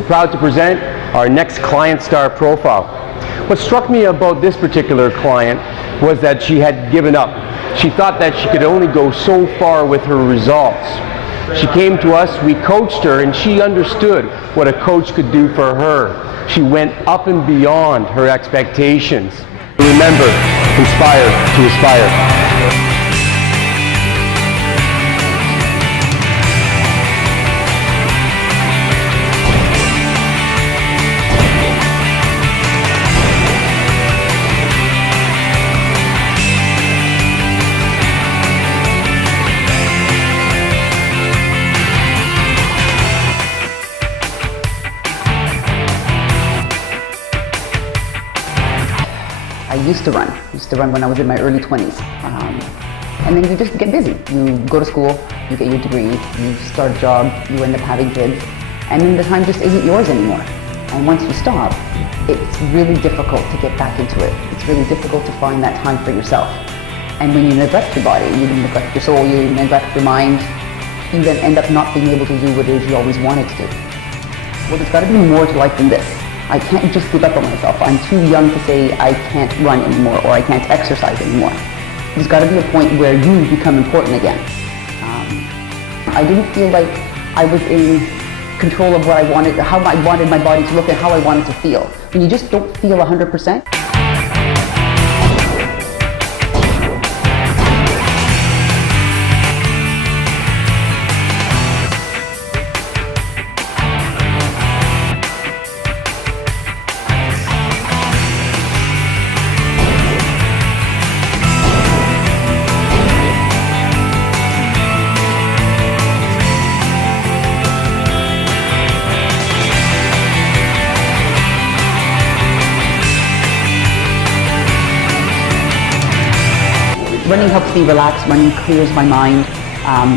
we're proud to present our next client star profile. What struck me about this particular client was that she had given up. She thought that she could only go so far with her results. She came to us, we coached her, and she understood what a coach could do for her. She went up and beyond her expectations. Remember, inspire to aspire. I used to run when I was in my early 20s. And then you just get busy. You go to school, you get your degree, you start a job, you end up having kids, and then the time just isn't yours anymore. And once you stop, it's really difficult to get back into it. It's really difficult to find that time for yourself. And when you neglect your body, you neglect your soul, you neglect your mind, you then end up not being able to do what it is you always wanted to do. Well, there's got to be more to life than this. I can't just give up on myself. I'm too young to say I can't run anymore or I can't exercise anymore. There's got to be a point where you become important again. I didn't feel like I was in control of what I wanted, how I wanted my body to look and how I wanted to feel. When you just don't feel 100%. Running helps me relax, running clears my mind.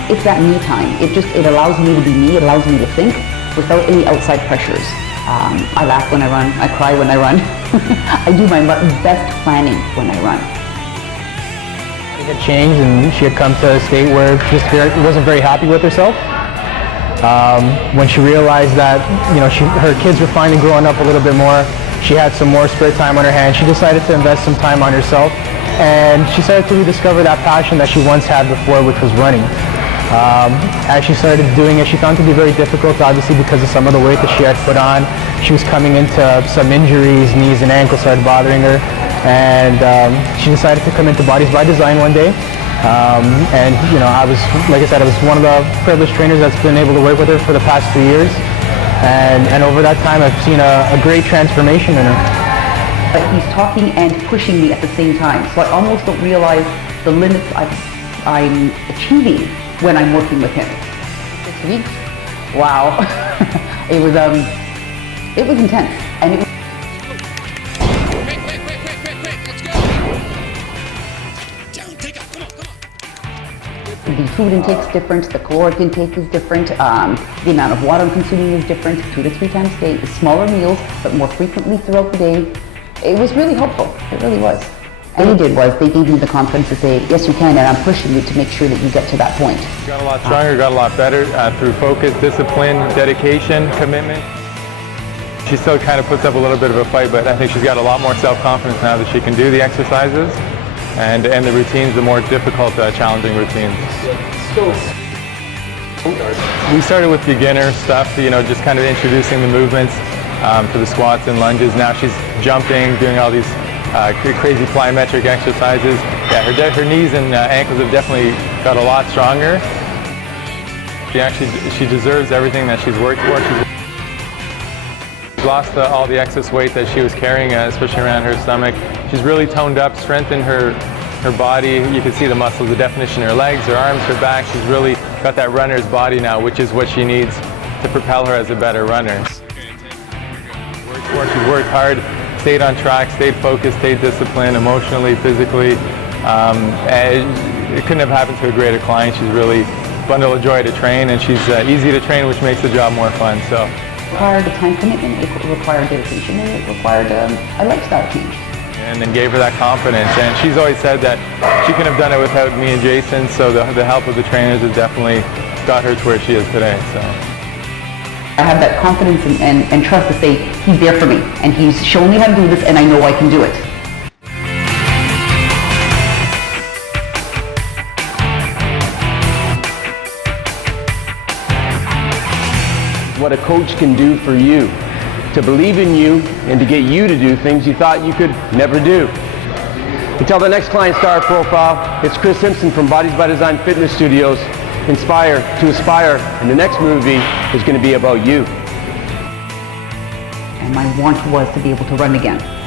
It's that me time. It allows me to be me, it allows me to think without any outside pressures. I laugh when I run, I cry when I run. I do my best planning when I run. It had changed and she had come to a state where she wasn't very happy with herself. When she realized that her kids were finally growing up a little bit more, she had some more spare time on her hands, she decided to invest some time on herself. And she started to rediscover that passion that she once had before, which was running. As she started doing it, she found it to be very difficult, obviously because of some of the weight that she had put on. She was coming into some injuries, knees and ankles started bothering her. And she decided to come into Bodies by Design one day. And I was, like I said, I was one of the privileged trainers that's been able to work with her for the past 3 years. And over that time, I've seen a great transformation in her. But he's talking and pushing me at the same time, so I almost don't realize the limits I'm achieving when I'm working with him. 6 weeks? Wow. It was intense. And the food intake's different, the caloric intake is different, the amount of water I'm consuming is different, 2 to 3 times a day, smaller meals, but more frequently throughout the day. It was really helpful, it really was. And they did was, they gave me the confidence to say, yes you can, and I'm pushing you to make sure that you get to that point. You got a lot stronger, got a lot better through focus, discipline, dedication, commitment. She still kind of puts up a little bit of a fight, but I think she's got a lot more self-confidence now that she can do the exercises and the routines, the more difficult, challenging routines. We started with beginner stuff, just kind of introducing the movements for the squats and lunges. Now she's jumping, doing all these crazy plyometric exercises. Yeah, her knees and ankles have definitely got a lot stronger. She deserves everything that she's worked for. She's lost all the excess weight that she was carrying, especially around her stomach. She's really toned up, strengthened her body. You can see the muscles, the definition in her legs, her arms, her back. She's really got that runner's body now, which is what she needs to propel her as a better runner. She's worked hard, stayed on track, stayed focused, stayed disciplined, emotionally, physically. It couldn't have happened to a greater client. She's really a bundle of joy to train, and she's easy to train, which makes the job more fun. So. It required a time commitment, it required dedication, and it required a lifestyle change. And then gave her that confidence, and she's always said that she couldn't have done it without me and Jason, so the help of the trainers has definitely got her to where she is today. So. I have that confidence and trust to say he's there for me and he's shown me how to do this and I know I can do it. What a coach can do for you, to believe in you and to get you to do things you thought you could never do. Until the next Client Star Profile, it's Chris Simpson from Bodies by Design Fitness Studios. Inspire to aspire, and the next movie is going to be about you. And my want was to be able to run again.